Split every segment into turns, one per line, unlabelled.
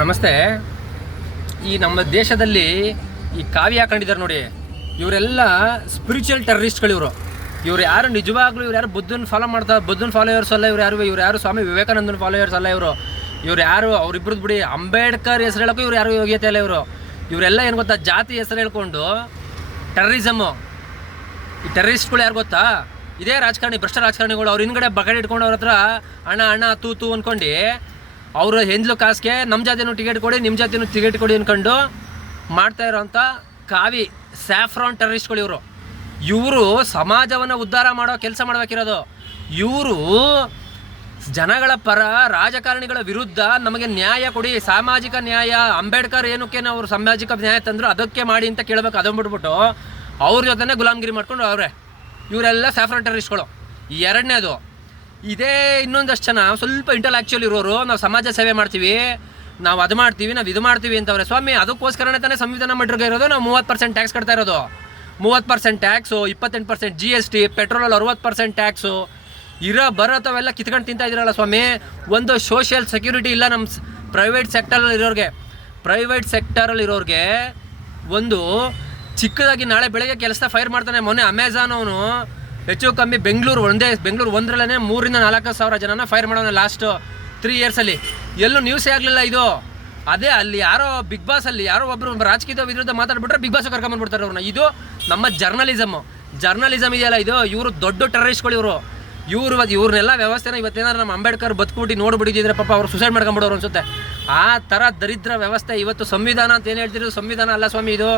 ನಮಸ್ತೆ. ಈ ನಮ್ಮ ದೇಶದಲ್ಲಿ ಈ ಕಾವ್ಯ ಹಾಕೊಂಡಿದ್ದಾರೆ ನೋಡಿ, ಇವರೆಲ್ಲ ಸ್ಪಿರಿಚುವಲ್ ಟೆರರಿಸ್ಟ್ಗಳು ಇವರು. ಇವ್ರು ಯಾರು ನಿಜವಾಗ್ಲೂ ಇವ್ರು ಯಾರು ಬುದ್ಧನ ಫಾಲೋ ಮಾಡ್ತಾರೆ ಬುದ್ಧನ ಫಾಲೋಯರ್ಸ್ ಅಲ್ಲ ಇವ್ರು ಯಾರು ಇವ್ರು ಯಾರು ಸ್ವಾಮಿ ವಿವೇಕಾನಂದನ ಫಾಲೋಯರ್ಸ್ ಅಲ್ಲ ಇವರು. ಇವ್ರು ಯಾರು ಅವ್ರಿಬ್ರದ್ದು ಬಿಡಿ ಅಂಬೇಡ್ಕರ್ ಹೆಸರು ಹೇಳೋಕ್ಕೂ ಇವ್ರು ಯಾರು ಯೋಗ್ಯತೆ ಇಲ್ಲ ಇವರು. ಇವರೆಲ್ಲ ಏನು ಗೊತ್ತಾ, ಜಾತಿ ಹೆಸರು ಹೇಳ್ಕೊಂಡು ಟೆರರಿಸಮು ಈ ಟೆರರಿಸ್ಟ್ಗಳು ಯಾರು ಗೊತ್ತಾ, ಇದೇ ರಾಜಕಾರಣಿ, ಭ್ರಷ್ಟ ರಾಜಕಾರಣಿಗಳು ಅವ್ರ ಹಿಂದ್ಗಡೆ ಬಕೆಟ್ ಇಟ್ಕೊಂಡು ಅವ್ರ ಹತ್ರ ಅಣ್ಣ ಅಣ್ಣ, ತೂ ತೂ ಅನ್ಕೊಂಡು ಅವರು ಹೆಂದ್ಲು ಕಾಸ್ಗೆ ನಮ್ಮ ಜಾತಿನೂ ಟಿಕೆಟ್ ಕೊಡಿ ನಿಮ್ಮ ಜಾತಿನೂ ಟಿಕೆಟ್ ಕೊಡಿ ಅಂದ್ಕೊಂಡು ಮಾಡ್ತಾ ಇರೋವಂಥ ಕಾವಿ ಸ್ಯಾಫ್ರಾನ್ ಟೆರರಿಸ್ಟ್ಗಳು ಇವರು. ಇವರು ಸಮಾಜವನ್ನು ಉದ್ಧಾರ ಮಾಡೋ ಕೆಲಸ ಮಾಡ್ಬೇಕಿರೋದು. ಇವರು ಜನಗಳ ಪರ, ರಾಜಕಾರಣಿಗಳ ವಿರುದ್ಧ ನಮಗೆ ನ್ಯಾಯ ಕೊಡಿ, ಸಾಮಾಜಿಕ ನ್ಯಾಯ, ಅಂಬೇಡ್ಕರ್ ಏನಕ್ಕೆ ನಾವು ಸಾಮಾಜಿಕ ನ್ಯಾಯ ತಂದರು ಅದಕ್ಕೆ ಮಾಡಿ ಅಂತ ಕೇಳಬೇಕು ಅದನ್ನು ಬಿಟ್ಬಿಟ್ಟು ಅವ್ರ ಜೊತೆನೇ ಗುಲಾಮ್ಗಿರಿ ಮಾಡ್ಕೊಂಡು ಅವರೇ. ಇವರೆಲ್ಲ ಸ್ಯಾಫ್ರಾನ್ ಟೆರರಿಸ್ಟ್ಗಳು ಎರಡನೇದು ಇದೇ ಇನ್ನೊಂದಷ್ಟು ಜನ, ಸ್ವಲ್ಪ ಇಂಟಲೆಕ್ಚುಯಲ್ ಇರೋರು, ನಾವು ಸಮಾಜ ಸೇವೆ ಮಾಡ್ತೀವಿ, ನಾವು ಅದು ಮಾಡ್ತೀವಿ, ನಾವು ಇದು ಮಾಡ್ತೀವಿ ಅಂತವ್ರೆ. ಸ್ವಾಮಿ, ಅದಕ್ಕೋಸ್ಕರನೇ ತಾನೇ ಸಂವಿಧಾನ ಮಾಡಿರೋ ಇರೋದು, ನಾವು ಮೂವತ್ತು ಪರ್ಸೆಂಟ್ ಟ್ಯಾಕ್ಸ್ ಕಟ್ತಾ ಇರೋದು. ಮೂವತ್ತು ಪರ್ಸೆಂಟ್ ಟ್ಯಾಕ್ಸು ಇಪ್ಪತ್ತೆಂಟು ಪರ್ಸೆಂಟ್ ಜಿ ಎಸ್ ಟಿ ಪೆಟ್ರೋಲಲ್ಲಿ ಅರವತ್ತು ಪರ್ಸೆಂಟ್ ಟ್ಯಾಕ್ಸು ಇರೋ ಬರೋತವೆಲ್ಲ ಕಿತ್ಕೊಂಡು ತಿಂತಾ ಇದ್ದೀರಲ್ಲ ಸ್ವಾಮಿ. ಒಂದು ಸೋಷಿಯಲ್ ಸೆಕ್ಯೂರಿಟಿ ಇಲ್ಲ ನಮ್ಮ ಪ್ರೈವೇಟ್ ಸೆಕ್ಟರಲ್ಲಿ ಇರೋರಿಗೆ. ಪ್ರೈವೇಟ್ ಸೆಕ್ಟರಲ್ಲಿ ಇರೋರಿಗೆ ಒಂದು ಚಿಕ್ಕದಾಗಿ ನಾಳೆ ಬೆಳಗ್ಗೆ ಕೆಲಸ ಫೈರ್ ಮಾಡ್ತಾನೆ ಮೊನ್ನೆ ಅಮೆಝಾನ್ ಅವನು. ಹೆಚ್ಚು ಕಮ್ಮಿ ಬೆಂಗಳೂರು ಒಂದೇ, ಬೆಂಗಳೂರು ಒಂದರಲ್ಲೇ ಮೂರಿಂದ ನಾಲ್ಕು ಸಾವಿರ ಜನನ ಫೈರ್ ಮಾಡೋಣ ಲಾಸ್ಟ್ ತ್ರೀ ಇಯರ್ಸಲ್ಲಿ ಎಲ್ಲೂ ನ್ಯೂಸೇ ಆಗಲಿಲ್ಲ ಇದು. ಅದೇ ಅಲ್ಲಿ ಯಾರೋ ಬಿಗ್ ಬಾಸ್ ಅಲ್ಲಿ ಯಾರೋ ಒಬ್ಬರು ರಾಜಕೀಯದ ವಿರುದ್ಧ ಮಾತಾಡ್ಬಿಟ್ರೆ ಬಿಗ್ ಬಾಸ್ ಕರ್ಕೊಂಡ್ಬಂದ್ಬಿಡ್ತಾರೆ ಅವ್ರನ್ನ. ಇದು ನಮ್ಮ ಜರ್ನಲಿಸಮ್ ಜರ್ನಲಿಸಮ್ ಇದೆಯಲ್ಲ ಇದು? ಇವರು ದೊಡ್ಡ ಟೆರರಿಸ್ಟ್ಗಳು ಇವರು. ಇವರು ಇವ್ರನ್ನೆಲ್ಲ ವ್ಯವಸ್ಥೆನ ಇವತ್ತೇನಾದ್ರು ನಮ್ಮ ಅಂಬೇಡ್ಕರ್ ಬದುಕ್ಬಿಟ್ಟು ನೋಡ್ಬಿಟ್ಟಿದ್ರೆ ಪಾಪ ಅವ್ರು ಸುಸೈಡ್ ಮಾಡ್ಕೊಂಬಿಡೋರು ಅನ್ಸುತ್ತೆ. ಆ ಥರ ದರಿದ್ರ ವ್ಯವಸ್ಥೆ ಇವತ್ತು ಸಂವಿಧಾನ ಅಂತ ಏನು ಹೇಳ್ತಿದ್ರು ಸಂವಿಧಾನ ಅಲ್ಲ ಸ್ವಾಮಿ ಇದು.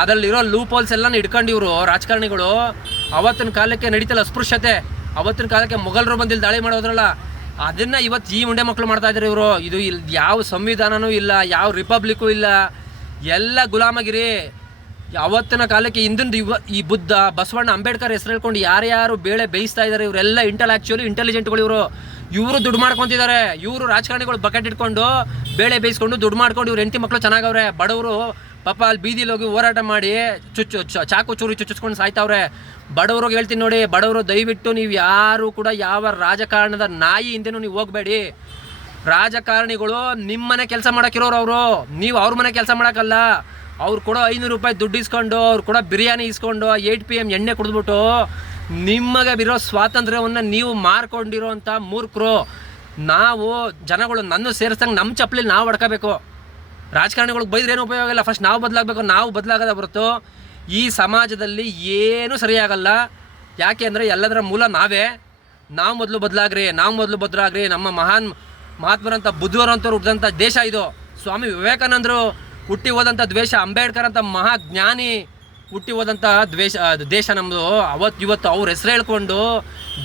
ಅದರಲ್ಲಿರೋ ಲೂಪ್ ಹೋಲ್ಸ್ ಎಲ್ಲ ಇಟ್ಕೊಂಡು ಇವರು ರಾಜಕಾರಣಿಗಳು. ಅವತ್ತಿನ ಕಾಲಕ್ಕೆ ನಡೀತಲ್ಲ ಅಸ್ಪೃಶ್ಯತೆ ಅವತ್ತಿನ ಕಾಲಕ್ಕೆ ಮೊಘಲರು ಬಂದಿಲ್ಲ ದಾಳಿ ಮಾಡೋದ್ರಲ್ಲ. ಅದನ್ನ ಇವತ್ತು ಈ ಮುಂಡೆ ಮಕ್ಕಳು ಮಾಡ್ತಾ ಇದ್ದಾರೆ ಇವರು. ಇದು ಇಲ್ಲಿ ಯಾವ ಸಂವಿಧಾನನೂ ಇಲ್ಲ, ಯಾವ ರಿಪಬ್ಲಿಕ್ಕು ಇಲ್ಲ. ಎಲ್ಲ ಗುಲಾಮಗಿರಿ. ಅವತ್ತಿನ ಕಾಲಕ್ಕೆ ಹಿಂದಿನ ಇವ ಈ ಬುದ್ಧ, ಬಸವಣ್ಣ ಅಂಬೇಡ್ಕರ್ ಹೆಸರು ಹೇಳ್ಕೊಂಡು ಯಾರ್ಯಾರು ಬೇಳೆ ಬೇಯಿಸ್ತಾ ಇದ್ದಾರೆ ಇವರೆಲ್ಲ ಇಂಟೆಲೆಕ್ಚುಲಿ ಇಂಟೆಲಿಜೆಂಟ್ಗಳು ಇವರು. ಇವರು ದುಡ್ಡು ಮಾಡ್ಕೊತಿದ್ದಾರೆ ಇವರು ರಾಜಕಾರಣಿಗಳು ಬಕೆಟ್ ಇಟ್ಕೊಂಡು ಬೇಳೆ ಬೇಯಿಸ್ಕೊಂಡು ದುಡ್ಡು ಮಾಡ್ಕೊಂಡು ಇವ್ರು ಹೆಂಡತಿ ಮಕ್ಕಳು ಚೆನ್ನಾಗವ್ರೆ. ಬಡವರು ಪಾಪ ಅಲ್ಲಿ ಬೀದಿಲಿ ಹೋಗಿ ಹೋರಾಟ ಮಾಡಿ ಚುಚ್ಚು ಚಾಕು ಚೂರಿ ಚುಚ್ಚಿಸ್ಕೊಂಡು ಸಾಯ್ತಾವ್ರೆ. ಬಡವ್ರಿಗೆ ಹೇಳ್ತೀನಿ ನೋಡಿ, ಬಡವರು ದಯವಿಟ್ಟು ನೀವು ಯಾರು ಕೂಡ ಯಾವ ರಾಜಕಾರಣದ ನಾಯಿ ಹಿಂದೆನೂ ನೀವು ಹೋಗಬೇಡಿ. ರಾಜಕಾರಣಿಗಳು ನಿಮ್ಮನೆ ಕೆಲಸ ಮಾಡೋಕ್ಕಿರೋರು ಅವರು. ನೀವು ಅವ್ರ ಮನೆ ಕೆಲಸ ಮಾಡೋಕ್ಕಲ್ಲ. ಅವ್ರು ಕೂಡ ಐನೂರು ರೂಪಾಯಿ ದುಡ್ಡು ಇಸ್ಕೊಂಡು, ಅವ್ರು ಕೂಡ ಬಿರಿಯಾನಿ ಇಸ್ಕೊಂಡು ಏಯ್ಟ್ ಪಿ ಎಂ ಎಣ್ಣೆ ಕುಡಿದ್ಬಿಟ್ಟು ನಿಮಗೆ ಬಿರೋ ಸ್ವಾತಂತ್ರ್ಯವನ್ನು ನೀವು ಮಾರ್ಕೊಂಡಿರೋಂಥ ಮೂರ್ಖರು. ನಾವು ಜನಗಳು ನನ್ನ ಸೇರಿಸ್ದಂಗೆ ನಮ್ಮ ಚಪ್ಪಲಿ ನಾವು ಹೊಡ್ಕೋಬೇಕು ರಾಜಕಾರಣಿಗಳಿಗೆ ಬೈದ್ರೆ ಏನು ಉಪಯೋಗ ಇಲ್ಲ. ಫಸ್ಟ್ ನಾವು ಬದಲಾಗಬೇಕು, ನಾವು ಬದಲಾಗದ ಹೊರತು ಈ ಸಮಾಜದಲ್ಲಿ ಏನೂ ಸರಿಯಾಗಲ್ಲ. ಯಾಕೆ ಅಂದರೆ ಎಲ್ಲದರ ಮೂಲ ನಾವೇ. ನಾವು ಮೊದಲು ಬದಲಾಗ್ರಿ, ನಾವು ಮೊದಲು ಬದಲಾಗ್ರಿ. ನಮ್ಮ ಮಹಾನ್ ಮಹಾತ್ಮರಂಥ ಬುದ್ಧವರಂಥವ್ರು ಹುಟ್ಟಿದಂಥ ದೇಶ ಇದು. ಸ್ವಾಮಿ ವಿವೇಕಾನಂದರು ಹುಟ್ಟಿ ಹೋದಂಥ ದ್ವೇಷ, ಅಂಬೇಡ್ಕರ್ ಅಂತ ಮಹಾಜ್ಞಾನಿ ಹುಟ್ಟಿ ಹೋದಂಥ ದ್ವೇಷ ದೇಶ ನಮ್ಮದು ಅವತ್ತು ಇವತ್ತು ಅವ್ರ ಹೆಸರು ಹೇಳ್ಕೊಂಡು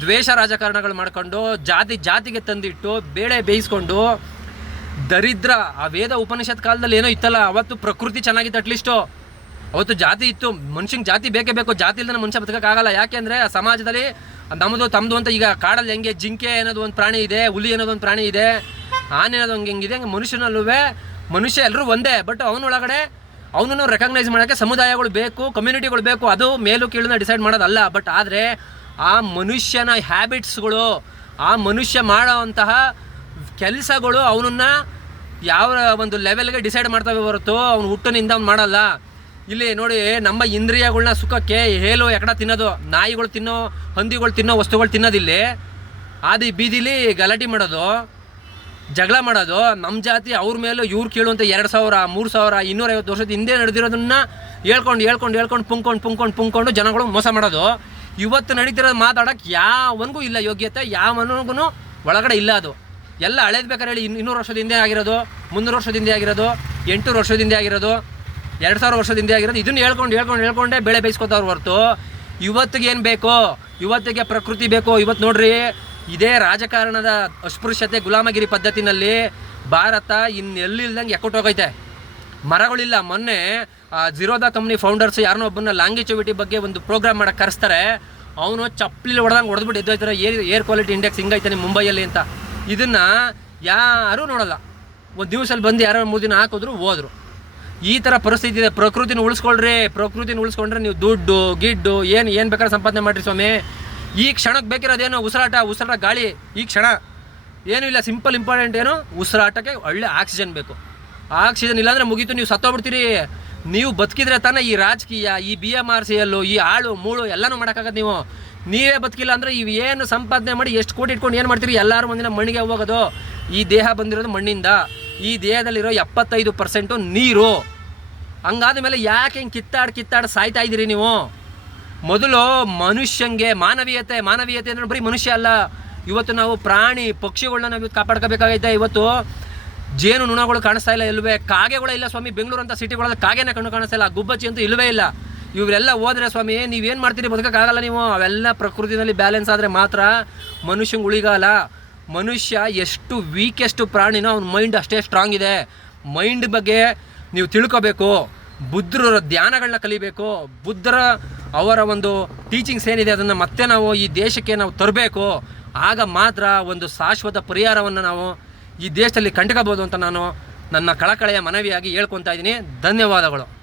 ದ್ವೇಷ ರಾಜಕಾರಣಗಳು ಮಾಡ್ಕೊಂಡು ಜಾತಿ ಜಾತಿಗೆ ತಂದಿಟ್ಟು ಬೇಳೆ ಬೇಯಿಸ್ಕೊಂಡು ದರಿದ್ರ, ಆ ವೇದ ಉಪನಿಷತ್ ಕಾಲದಲ್ಲಿ ಏನೋ ಇತ್ತಲ್ಲ, ಅವತ್ತು ಪ್ರಕೃತಿ ಚೆನ್ನಾಗಿತ್ತು ಅಟ್ಲೀಸ್ಟು ಅವತ್ತು ಜಾತಿ ಇತ್ತು, ಮನುಷ್ಯಂಗೆ ಜಾತಿ ಬೇಕೇ ಬೇಕು, ಜಾತಿ ಇಲ್ಲದೆ ಮನುಷ್ಯ ಬದುಕೋಕ್ಕಾಗಲ್ಲ. ಯಾಕೆಂದರೆ ಆ ಸಮಾಜದಲ್ಲಿ ನಮ್ಮದು ತಮ್ಮದು ಅಂತ ಈಗ ಕಾಡಲ್ಲಿ ಹೆಂಗೆ ಜಿಂಕೆ ಅನ್ನೋದು ಒಂದು ಪ್ರಾಣಿ ಇದೆ, ಹುಲಿ ಅನ್ನೋದು ಒಂದು ಪ್ರಾಣಿ ಇದೆ, ಆನೆ ಅನ್ನೋದು ಹಂಗೆ ಹೆಂಗಿದೆ, ಹಂಗೆ ಮನುಷ್ಯನಲ್ಲೂ ಮನುಷ್ಯ ಎಲ್ಲರೂ ಒಂದೇ. ಬಟ್ ಅವನೊಳಗಡೆ ಅವನನ್ನು ರೆಕಗ್ನೈಸ್ ಮಾಡೋಕ್ಕೆ ಸಮುದಾಯಗಳು ಬೇಕು ಕಮ್ಯುನಿಟಿಗಳು ಬೇಕು, ಅದು ಮೇಲು ಕೀಳನ್ನ ಡಿಸೈಡ್ ಮಾಡೋದಲ್ಲ. ಬಟ್ ಆದರೆ ಆ ಮನುಷ್ಯನ ಹ್ಯಾಬಿಟ್ಸ್ಗಳು ಆ ಮನುಷ್ಯ ಮಾಡೋವಂತಹ ಕೆಲಸಗಳು ಅವನನ್ನು ಯಾವ ಒಂದು ಲೆವೆಲ್ಗೆ ಡಿಸೈಡ್ ಮಾಡ್ತವೆ ಹೊರತು ಅವ್ನು ಹುಟ್ಟಿನಿಂದ ಅವ್ನು ಮಾಡಲ್ಲ. ಇಲ್ಲಿ ನೋಡಿ, ನಮ್ಮ ಇಂದ್ರಿಯಗಳನ್ನ ಸುಖಕ್ಕೆ ಹೇಲು ಎಕಡ ತಿನ್ನೋದು, ನಾಯಿಗಳು ತಿನ್ನೋ, ಹಂದಿಗಳು ತಿನ್ನೋ ವಸ್ತುಗಳು ತಿನ್ನೋದಿಲ್ಲಿ ಆದಿ ಬೀದಿಲಿ ಗಲಾಟೆ ಮಾಡೋದು, ಜಗಳ ಮಾಡೋದು ನಮ್ಮ ಜಾತಿ ಅವ್ರ ಮೇಲೂ ಇವ್ರು ಕೇಳುವಂಥ ಎರಡು ಸಾವಿರ, ಮೂರು ಸಾವಿರ, ಇನ್ನೂರೈವತ್ತು ವರ್ಷದ ಹಿಂದೆ ನಡೆದಿರೋದನ್ನ ಹೇಳ್ಕೊಂಡು ಹೇಳ್ಕೊಂಡು ಹೇಳ್ಕೊಂಡು ಪುಂಕೊಂಡು ಪುಂಕೊಂಡು ಪುಂಕೊಂಡು ಜನಗಳು ಮೋಸ ಮಾಡೋದು. ಇವತ್ತು ನಡೀತಿರೋದು ಮಾತಾಡೋಕ್ಕೆ ಯಾವನಿಗೂ ಇಲ್ಲ ಯೋಗ್ಯತೆ ಯಾವನಿಗೂ ಒಳಗಡೆ ಇಲ್ಲ ಅದು. ಎಲ್ಲ ಹಳೇದು ಬೇಕಾದ್ರೆ ಹೇಳಿ, ಇನ್ನು ಇನ್ನೂರು ವರ್ಷದ ಹಿಂದೆ ಆಗಿರೋದು, ಮುನ್ನೂರು ವರ್ಷದ ಹಿಂದೆ ಆಗಿರೋದು ಎಂಟುನೂರು ವರ್ಷದ ಹಿಂದೆ ಆಗಿರೋದು, ಎರಡು ಸಾವಿರ ವರ್ಷದ ಹಿಂದೆ ಆಗಿರೋದು, ಇದನ್ನು ಹೇಳ್ಕೊಂಡು ಹೇಳ್ಕೊಂಡು, ಹೇಳ್ಕೊಂಡೇ ಬೆಳೆ ಬೇಯಿಸ್ಕೊತಾವ್ರು ಹೊರತು. ಇವತ್ತಿಗೆ ಏನು ಬೇಕು? ಇವತ್ತಿಗೆ ಪ್ರಕೃತಿ ಬೇಕು? ಇವತ್ತು ನೋಡ್ರಿ, ಇದೇ ರಾಜಕಾರಣದ ಅಸ್ಪೃಶ್ಯತೆ ಗುಲಾಮಗಿರಿ ಪದ್ಧತಿನಲ್ಲಿ ಭಾರತ ಇನ್ನೆಲ್ಲಿಲ್ದಂಗೆ ಎಕ್ಕೊಟ್ಟೋಗೈತೆ ಮರಗಳಿಲ್ಲ. ಮೊನ್ನೆ ಜಿರೋದಾ ಕಂಪ್ನಿ ಫೌಂಡರ್ಸ್ ಯಾರನ್ನೋ ಒಬ್ಬನ ಲ್ಯಾಂಗ್ವೇಜಿವಿಟಿ ಬಗ್ಗೆ ಒಂದು ಪ್ರೋಗ್ರಾಮ್ ಮಾಡಕ್ಕೆ ಕರೆಸ್ತಾರೆ. ಅವನು ಚಪ್ಪಲಿ ಹೊಡೆದಂಗೆ ಹೊಡೆದ್ಬಿಟ್ಟು ಎದ್ದೋಯ್ತಾರೆ ಏರ್ ಏರ್ ಕ್ವಾಲಿಟಿ ಇಂಡೆಕ್ಸ್ ಹಿಂಗೈತೆ ಮುಂಬೈಯಲ್ಲಿ ಅಂತ. ಇದನ್ನು ಯಾರೂ ನೋಡಲ್ಲ. ಒಂದು ದಿವಸಲ್ಲಿ ಬಂದು ಯಾರೋ ಮೂರು ದಿನ ಹಾಕಿದ್ರು ಹೋದ್ರು. ಈ ಥರ ಪರಿಸ್ಥಿತಿ ಇದೆ. ಪ್ರಕೃತಿನ ಉಳಿಸ್ಕೊಳ್ರಿ, ಪ್ರಕೃತಿನ ಉಳಿಸ್ಕೊಂಡ್ರೆ ನೀವು ದುಡ್ಡು, ಗಿಡ್ಡು, ಏನು ಏನು ಬೇಕಾದ್ರೆ ಸಂಪಾದನೆ ಮಾಡಿರಿ ಸ್ವಾಮಿ. ಈ ಕ್ಷಣಕ್ಕೆ ಬೇಕಿರೋದೇನು ಉಸಿರಾಟ ಉಸಿರಾಟ ಗಾಳಿ, ಈ ಕ್ಷಣ. ಏನೂ ಇಲ್ಲ. ಸಿಂಪಲ್, ಇಂಪಾರ್ಟೆಂಟ್ ಏನು? ಉಸಿರಾಟಕ್ಕೆ ಒಳ್ಳೆ ಆಕ್ಸಿಜನ್ ಬೇಕು. ಆಕ್ಸಿಜನ್ ಇಲ್ಲಾಂದ್ರೆ ಮುಗೀತು. ನೀವು ಸತ್ತೋಗ್ಬಿಡ್ತೀರಿ. ನೀವು ಬದುಕಿದ್ರೆ ತಾನೇ ಈ ರಾಜಕೀಯ, ಈ ಬಿ ಎಂ ಆರ್ ಸಿ ಎಲ್ಲು ಈ ಆಳು, ಮೂಳು ಎಲ್ಲನೂ ಮಾಡೋಕ್ಕಾಗತ್ತೆ ನೀವು. ನೀವೇ ಬದುಕಿಲ್ಲ ಅಂದರೆ ಇವು ಏನು ಸಂಪಾದನೆ ಮಾಡಿ ಎಷ್ಟು ಕೋಟಿ ಇಟ್ಕೊಂಡು ಏನು ಮಾಡ್ತೀರಿ? ಎಲ್ಲರೂ ಒಂದಿನ ಮಣ್ಣಿಗೆ ಹೋಗೋದು. ಈ ದೇಹ ಬಂದಿರೋದು ಮಣ್ಣಿಂದ. ಈ ದೇಹದಲ್ಲಿರೋ ಎಪ್ಪತ್ತೈದು ಪರ್ಸೆಂಟು ನೀರು. ಹಂಗಾದ ಮೇಲೆ ಯಾಕೆ ಹಿಂಗೆ ಕಿತ್ತಾಡ್ ಕಿತ್ತಾಡ್ ಸಾಯ್ತಾ ಇದ್ದೀರಿ ನೀವು? ಮೊದಲು ಮನುಷ್ಯಂಗೆ ಮಾನವೀಯತೆ ಮಾನವೀಯತೆ ಅಂದ್ರೆ ಬರೀ ಮನುಷ್ಯ ಅಲ್ಲ. ಇವತ್ತು ನಾವು ಪ್ರಾಣಿ ಪಕ್ಷಿಗಳನ್ನ ನಾವು ಕಾಪಾಡ್ಕೋಬೇಕಾಗೈತೆ. ಇವತ್ತು ಜೇನು ನುಣಗಳು ಕಾಣಿಸ್ತಾ ಇಲ್ಲ ಇಲ್ವೇ? ಕಾಗೆಗಳು ಇಲ್ಲ ಸ್ವಾಮಿ. ಬೆಂಗಳೂರು ಅಂತ ಸಿಟಿಗಳಲ್ಲಿ ಕಾಗೆನೇ ಕಣ್ಣು ಕಾಣಿಸ್ತಾ ಇಲ್ಲ. ಗುಬ್ಬಚ್ಚಿ ಅಂತೂ ಇಲ್ವೇ ಇಲ್ಲ. ಇವರೆಲ್ಲ ಹೋದ್ರೆ ಸ್ವಾಮಿ, ನೀವೇನು ಮಾಡ್ತೀರಿ? ಬದುಕೋಕ್ಕಾಗಲ್ಲ ನೀವು. ಅವೆಲ್ಲ ಪ್ರಕೃತಿನಲ್ಲಿ ಬ್ಯಾಲೆನ್ಸ್ ಆದರೆ ಮಾತ್ರ ಮನುಷ್ಯಂಗೆ ಉಳಿಗಾಲ. ಮನುಷ್ಯ ಎಷ್ಟು ವೀಕೆಸ್ಟ್ ಪ್ರಾಣಿನೋ ಅವ್ನ ಮೈಂಡ್ ಅಷ್ಟೇ ಸ್ಟ್ರಾಂಗ್ ಇದೆ. ಮೈಂಡ್ ಬಗ್ಗೆ ನೀವು ತಿಳ್ಕೊಬೇಕು. ಬುದ್ಧರ ಧ್ಯಾನಗಳನ್ನ ಕಲಿಬೇಕು. ಬುದ್ಧರ ಅವರ ಒಂದು ಟೀಚಿಂಗ್ಸ್ ಏನಿದೆ ಅದನ್ನು ಮತ್ತೆ ನಾವು ಈ ದೇಶಕ್ಕೆ ನಾವು ತರಬೇಕು. ಆಗ ಮಾತ್ರ ಒಂದು ಶಾಶ್ವತ ಪರಿಹಾರವನ್ನು ನಾವು ಈ ದೇಶದಲ್ಲಿ ಕಂಟಕಬಹುದು ಅಂತ ನಾನು ನನ್ನ ಕಳಕಳೆಯ ಮನವಿಯಾಗಿ ಹೇಳ್ಕೊತಾ ಇದ್ದೀನಿ. ಧನ್ಯವಾದಗಳು.